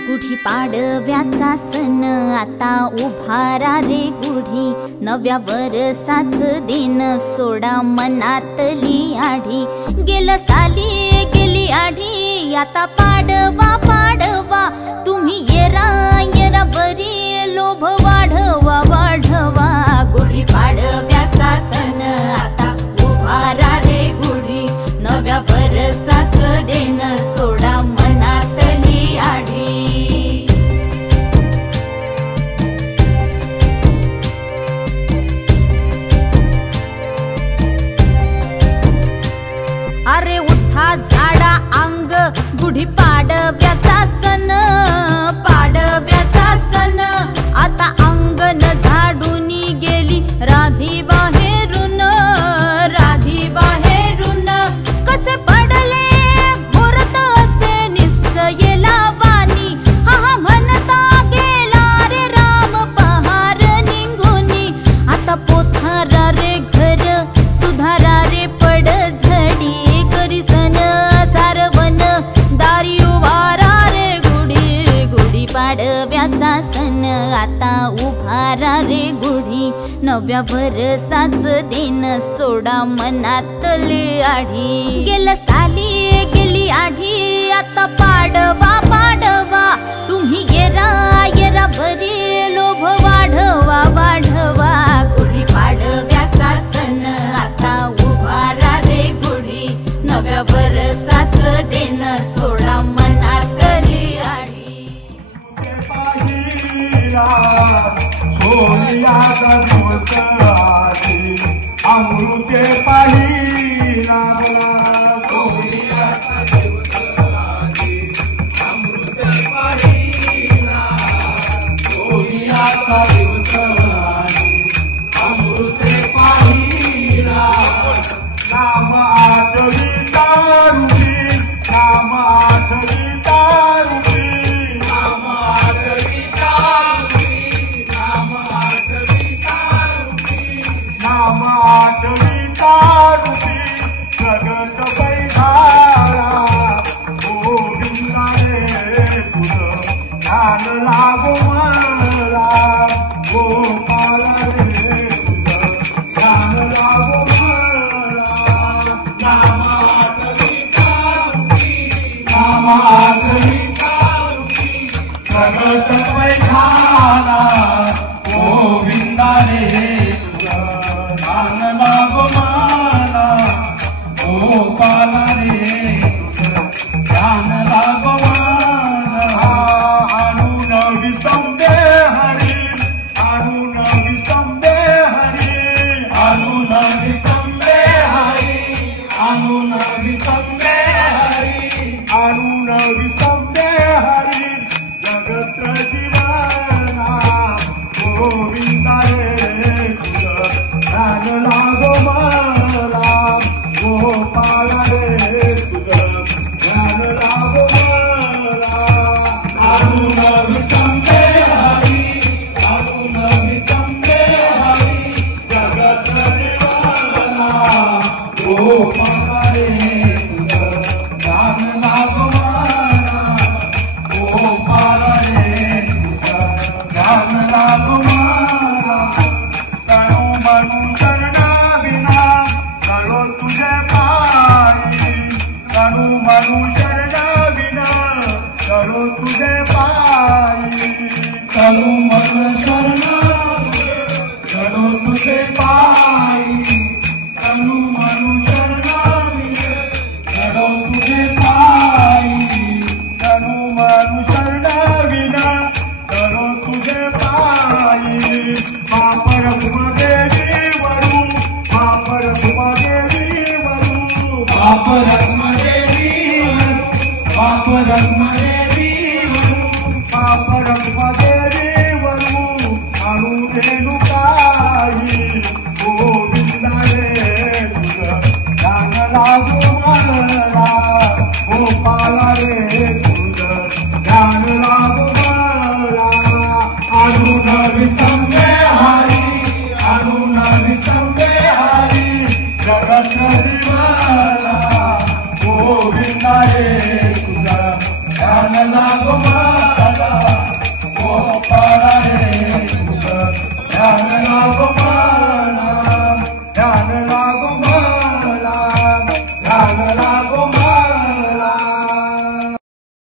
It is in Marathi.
गुढी पाडव्याचा सण आता उभारा रे गुढी, नव्या वर्षाच दिन सोडा मनातली आढी। गेलं साली गेली आढी आता पाडवा पाडवा, तुम्ही येरा येरा बरी लोभ वाढवा वाढवा। गुढी पाडव्याचा सण आता उभारा रे गुढी, नव्या वर्षाच दिन सोडा मनातली आढी। अरे उठा झाडा अंग गुढी पाडव्याचा सण, पाडव्याचा सण आता अंगण झाडून गेली राधी बाहेरून, राधी बाहेरून। कसे पडले घोरत असे निसयेला वाणी, हा हा म्हणता गेला रे राम पहार निघूनी। आता पोथारा रे घर सुधारा रे पड झडी, करी सन सारवन दारी उभारा रे गुढी। गुढी पाडव्याचा सण आता उभारा रे गुढी, नव्या वर्षाच दिन सोडा मनातली आढी। गेलं साली गेली आढी आता पाडवा पाडवा, तुम्ही येरा येरा बरी लोभ वाढवा वाढवा। गुढी पाडव्याचा सण आता उभारा रे गुढी, नव्या वर्षाच दिन सोडा मनातली आढी। अमृते पाहिला अमृते पाहिला सोनियाचा दिवस, अमृते पाहिला। नाम आठविता रुपी, नाम आठविता रुपी, नाम आठविता रुपी, नाम आठविता रुपी, नाम आठविता रुपी। प्रगट बैधारा गोविंदा रे तुझं ध्यान लागो मला, गोपाल रे तुझं ध्यान लागो मला। नाम आठविता रुपी, नाम आठविता रुपी। प्रगट बैधारा गोविंदा रे तुझं ध्यान लागो मला, गोपाल रे तुझं ध्यान लागो मला। आणून विसंबे हरी, आणून विसंबे हरी, आणून विसंबे हरी, आणून विसंबे हरी, आणून विसंबे हरी। जगत्र दिवाना गोविंदा रे तुझं ध्यान लागो मला, गोपाल रे तुझं ध्यान लागो मला। आणून विसंबे हरी, आणून विसंबे हरी। जगत दिवाना गोपाल रे तुझं ध्यान लागो मला, गोपाल रे तुझं ध्यान लागो मला। तनु मनु शरणा विना करो तुझे पाई, तनु मनु शरणा विना करो तुझे पाई। तनु मन शरणा करो तुझे पाई, तनु मनु शरणा करो तुझे पाई। तनु मनु शरणा विना करो तुझे पाई। पापर देवी वरू, पापर देवी वरू, पापर देवी वरू, पापर देवी वरू, पापर देवी वरू। आणू धेनु काही गोविंदा रे तुझं ध्यान लागो मला, गोपाल रे तुझं ध्यान लागो मला। आणून विसंबे हरी, आणून विसंबे हरी। जगत दिवाना गोविंदा रे तुझं ध्यान लागो मला।